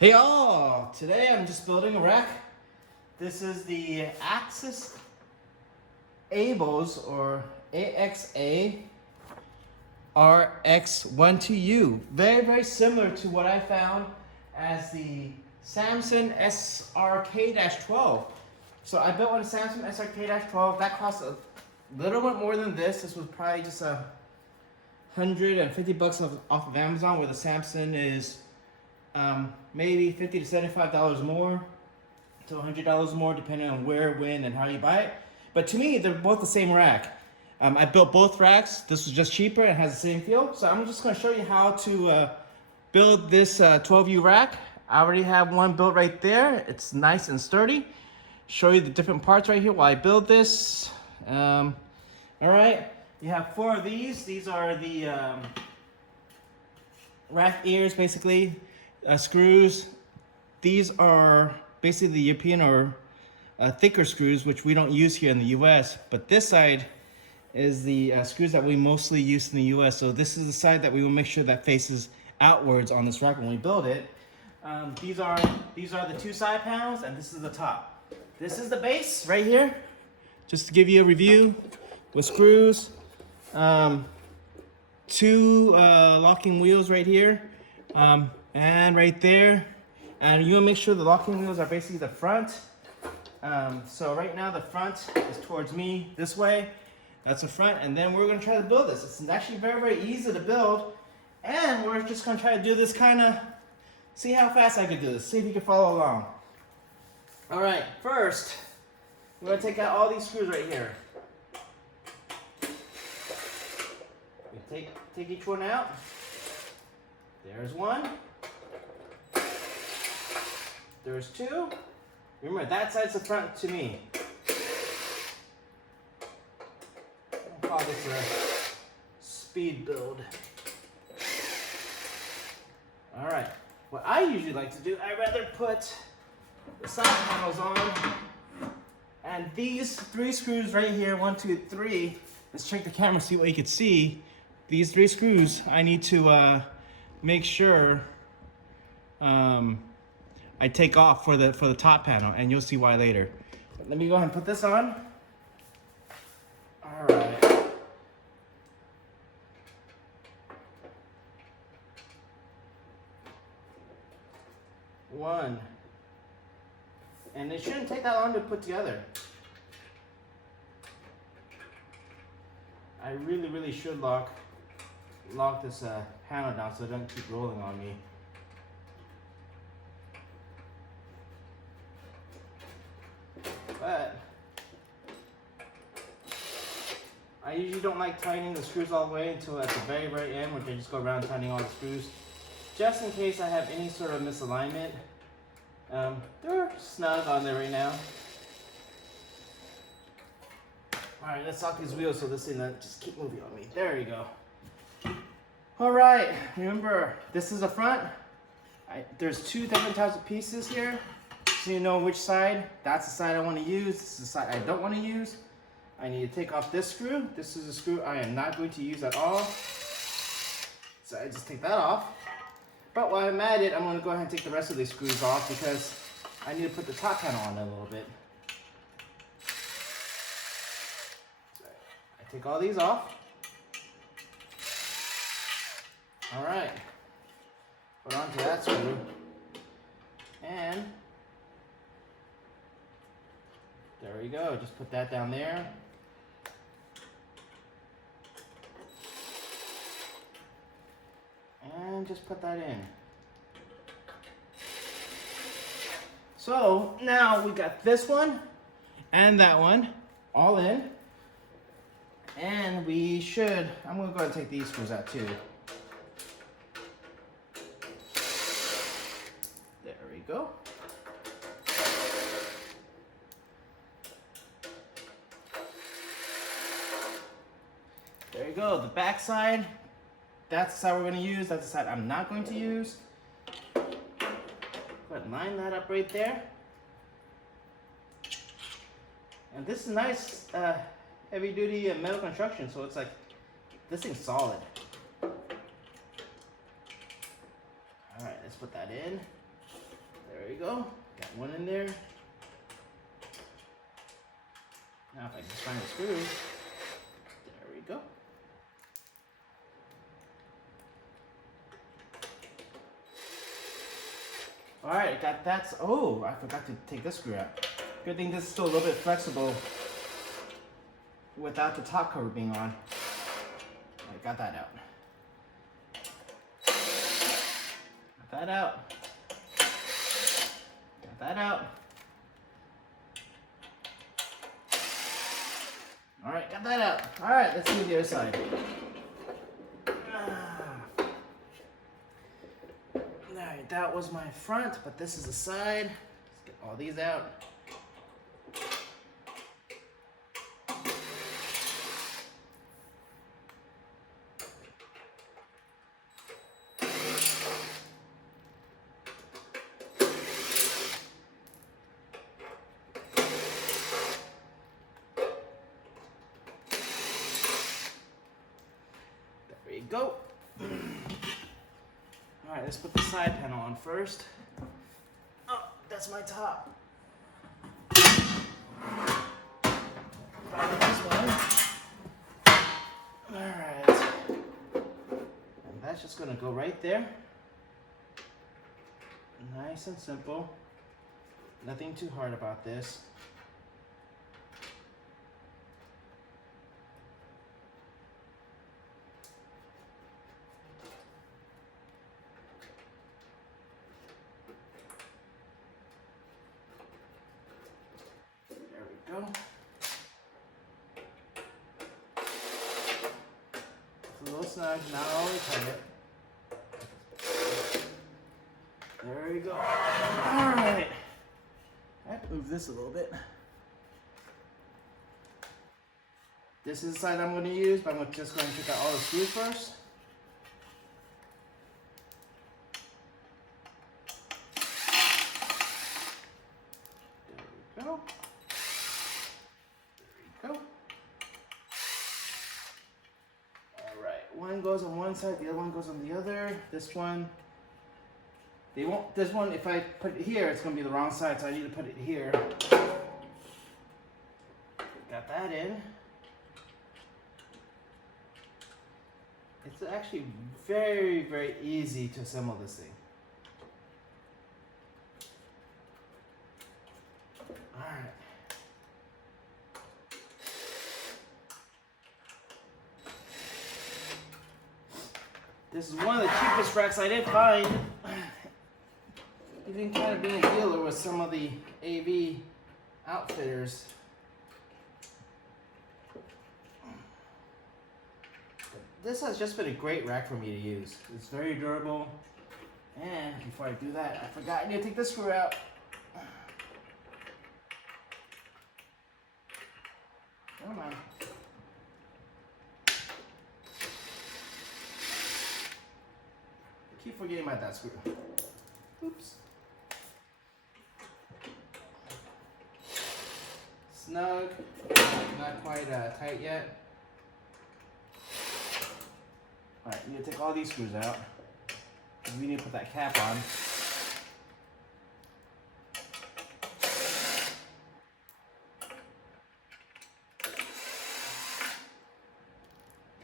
Hey all! Today I'm just building a rack. This is the AxcessAbles or AxcessAbles Rack. Very similar to what I found as the Samson SRK-12. So I built one Samson SRK-12. That cost a little bit more than this. This was probably just $150 off of Amazon, where the Samson is maybe $50 to $75 more to $100 more, depending on where, when, and how you buy it. But to me, they're both the same rack. I built both racks. This was just cheaper and has the same feel. So I'm just going to show you how to build this 12U rack. I already have one built right there. It's nice and sturdy. Show you the different parts right here while I build this. All right, you have 4 of these. These are the rack ears, basically. Screws. These are basically the European or thicker screws, which we don't use here in the US, but this side is the screws that we mostly use in the US. So this is the side that we will make sure that faces outwards on this rack when we build it. These are the 2 side panels, and this is the top. This is the base right here. Just to give you a review with screws, 2 locking wheels right here. And right there, and you want to make sure the locking wheels are basically the front. So right now the front is towards me this way. That's the front, and then we're going to try to build this. It's actually very easy to build, and we're just going to try to do this see how fast I can do this. See if you can follow along. All right, first we're going to take out all these screws right here. We take each one out. There's one. There's 2. Remember, that side's the front to me. I'll call this a speed build. All right. What I usually like to do, I rather put the side panels on, and these 3 screws right here, 1, 2, 3. Let's check the camera, see what you can see. These 3 screws, I need to make sure I take off for the top panel, and you'll see why later. But let me go ahead and put this on. All right. One. And it shouldn't take that long to put together. I really should lock this panel down so it doesn't keep rolling on me. But I usually don't like tightening the screws all the way until at the very end, which I just go around tightening all the screws, just in case I have any sort of misalignment. They're snug on there right now. All right, let's lock these wheels so this thing doesn't just keep moving on me. There you go. All right, remember, this is the front. There's 2 different types of pieces here, so you know which side. That's the side I want to use. This is the side I don't want to use. I need to take off this screw. This is a screw I am not going to use at all. So I just take that off. But while I'm at it, I'm going to go ahead and take the rest of these screws off because I need to put the top panel on a little bit. I take all these off. All right, put onto that screw, and there we go. Just put that down there. And just put that in. So now we got this one and that one all in. And I'm going to go ahead and take these screws out too. Go. There you go, the back side, that's the side we're going to use, that's the side I'm not going to use. Go ahead and line that up right there. And this is nice heavy duty metal construction, so it's like, this thing's solid. Alright, let's put that in. There we go. Got one in there. Now if I just find the screw, there we go. All right, got that. Oh, I forgot to take this screw out. Good thing this is still a little bit flexible without the top cover being on. I got that out. Got that out. Got that out. All right, got that out. All right, let's do the other side. All right, that was my front, but this is the side. Let's get all these out. There you go. All right, let's put the side panel on first. Oh, that's my top. This one. All right. And that's just gonna go right there. Nice and simple. Nothing too hard about this. Go. It's a little snug, not always tight. There we go. Alright. Let's move this a little bit. This is the side I'm going to use, but I'm just going to take out all the screws first. There we go. One goes on one side, the other one goes on the other. This one, they won't. This one, if I put it here, it's gonna be the wrong side, so I need to put it here. Got that in. It's actually very, very easy to assemble this thing. All right. This is one of the cheapest racks I did find. Even kind of being a dealer with some of the AV outfitters. This has just been a great rack for me to use. It's very durable. And before I do that, I forgot I need to take this screw out. Never mind. Keep forgetting about that screw. Oops. Snug, not quite tight yet. All right, we need to take all these screws out. We need to put that cap on.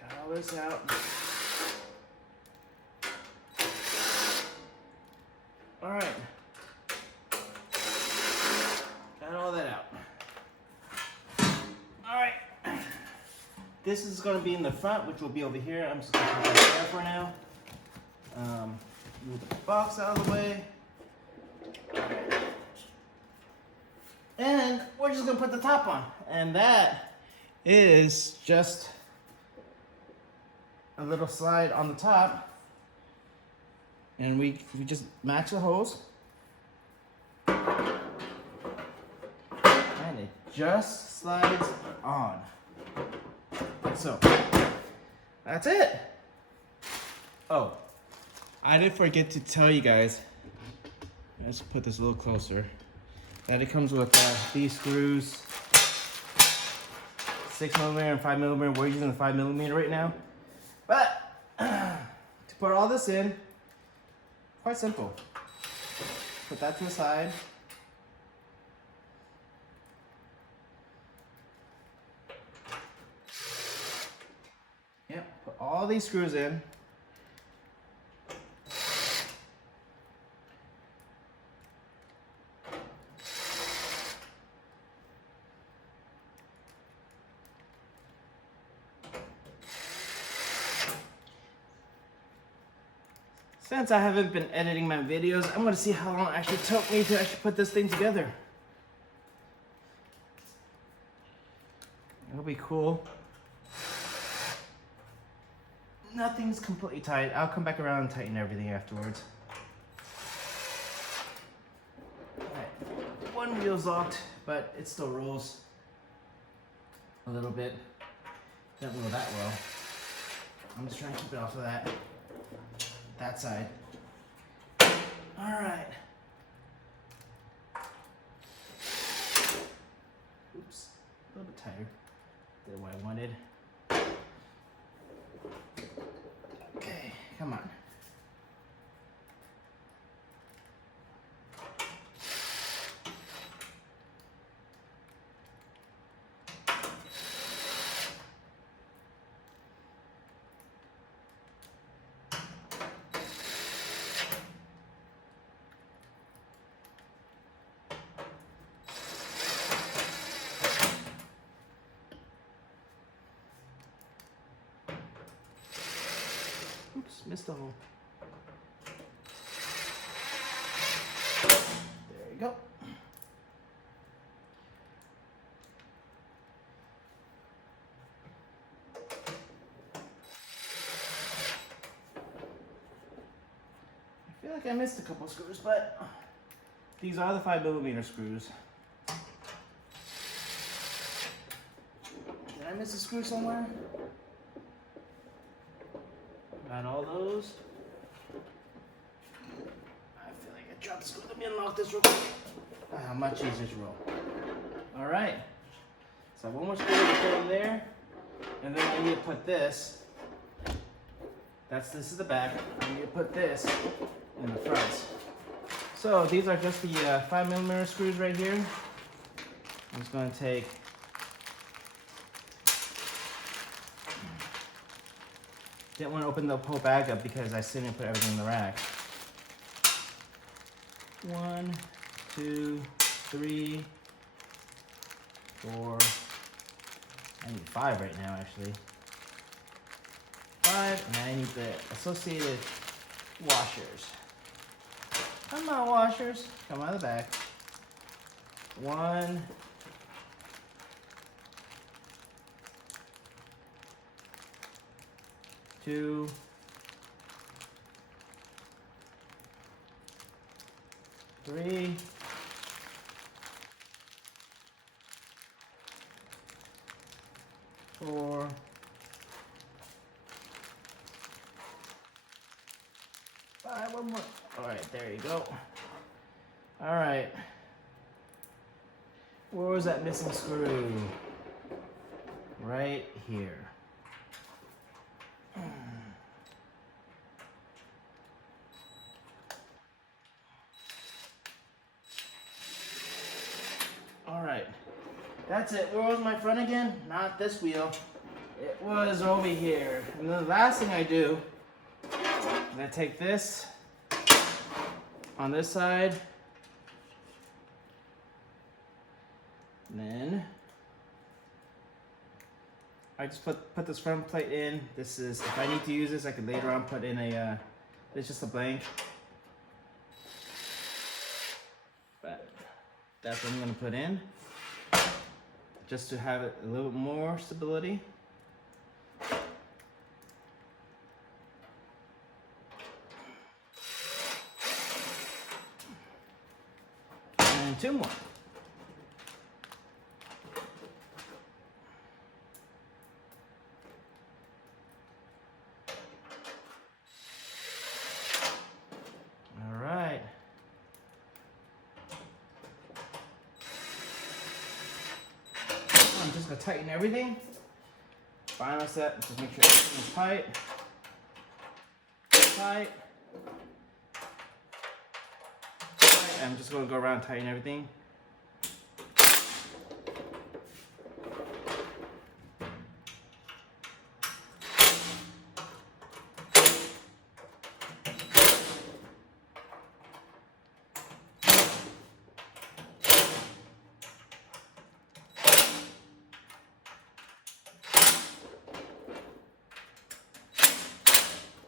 Got all this out. All right, got all that out. All right, this is going to be in the front, which will be over here. I'm just going to put that there for now. Move the box out of the way. And we're just going to put the top on. And that is just a little slide on the top. And we just match the hose. And it just slides on. So, that's it. Oh, I did forget to tell you guys. Let's put this a little closer. That it comes with these screws. 6mm and 5mm. We're using the 5mm right now. But, to put all this in, quite simple. Put that to the side. Yep, put all these screws in. Since I haven't been editing my videos, I'm gonna see how long it actually took me to actually put this thing together. It'll be cool. Nothing's completely tight. I'll come back around and tighten everything afterwards. Alright, one wheel's locked, but it still rolls a little bit. Doesn't roll that well. I'm just trying to keep it off of that side. Alright. Oops, a little bit tighter than what I wanted. Okay, come on. Oops, missed a hole. There you go. I feel like I missed a couple screws, but these are the 5mm screws. Did I miss a screw somewhere? Got all those. I feel like I dropped the screw. Let me unlock this real quick. How much easier to roll. Alright. So one more screw to put in there. And then I need to put this. This is the back. I need to put this in the front. So these are just the 5mm screws right here. I'm just going to take didn't want to open the whole bag up because I still didn't put everything in the rack. 1, 2, 3, 4. I need 5 right now, actually. 5, and I need the associated washers. Come on, washers. Come out of the back. 1. 2, 3, 4, 5. One more. All right, there you go. All right. Where was that missing screw? Right here. Alright, that's it. Where was my front again? Not this wheel. It was over here. And then the last thing I do, I'm going to take this on this side. And then I just put this front plate in. This is, if I need to use this, I could later on put in a, it's just a blank. But that's what I'm going to put in, just to have it a little bit more stability. And 2 more. I'm just going to tighten everything. Final set, just make sure everything is tight. Tight. Tight. I'm just gonna go around and tighten everything.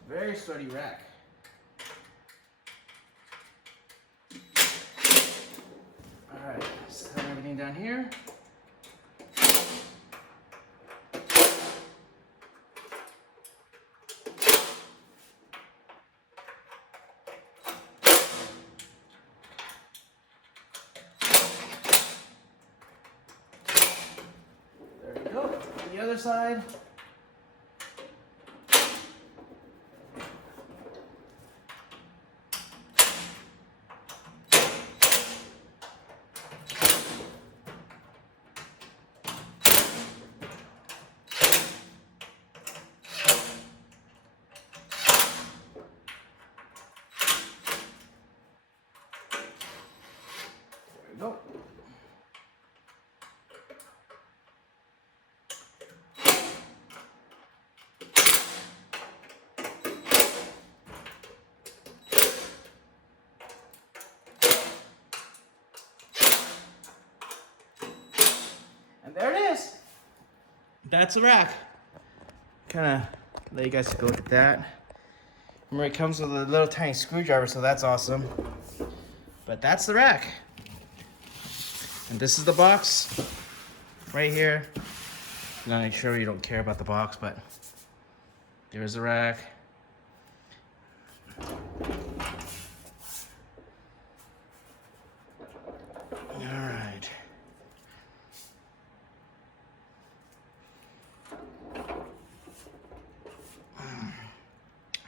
Very sturdy rack. All right, set everything down here. There we go. The other side. Go. And there it is. That's a rack. Kind of let you guys take a look at that. Remember, it comes with a little tiny screwdriver, so that's awesome. But that's the rack. And this is the box right here. I'm not sure you don't care about the box, but there's the rack. All right.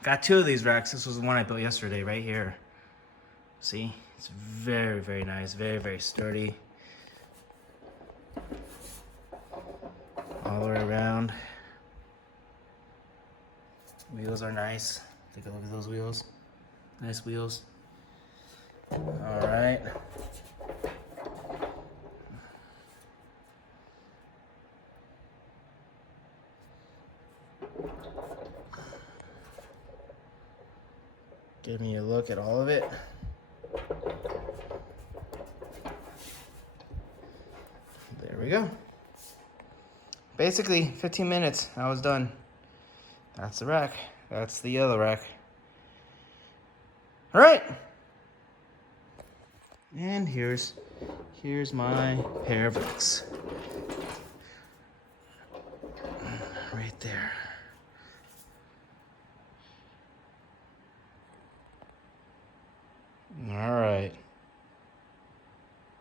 Got two of these racks. This was the one I built yesterday right here. See, it's very, very nice, very, very sturdy. All the way around. Wheels are nice. Take a look at those wheels. Nice wheels. All right. Give me a look at all of it. There we go. Basically, 15 minutes, I was done. That's the rack. That's the other rack. All right. And here's my pair of racks. Right there. All right.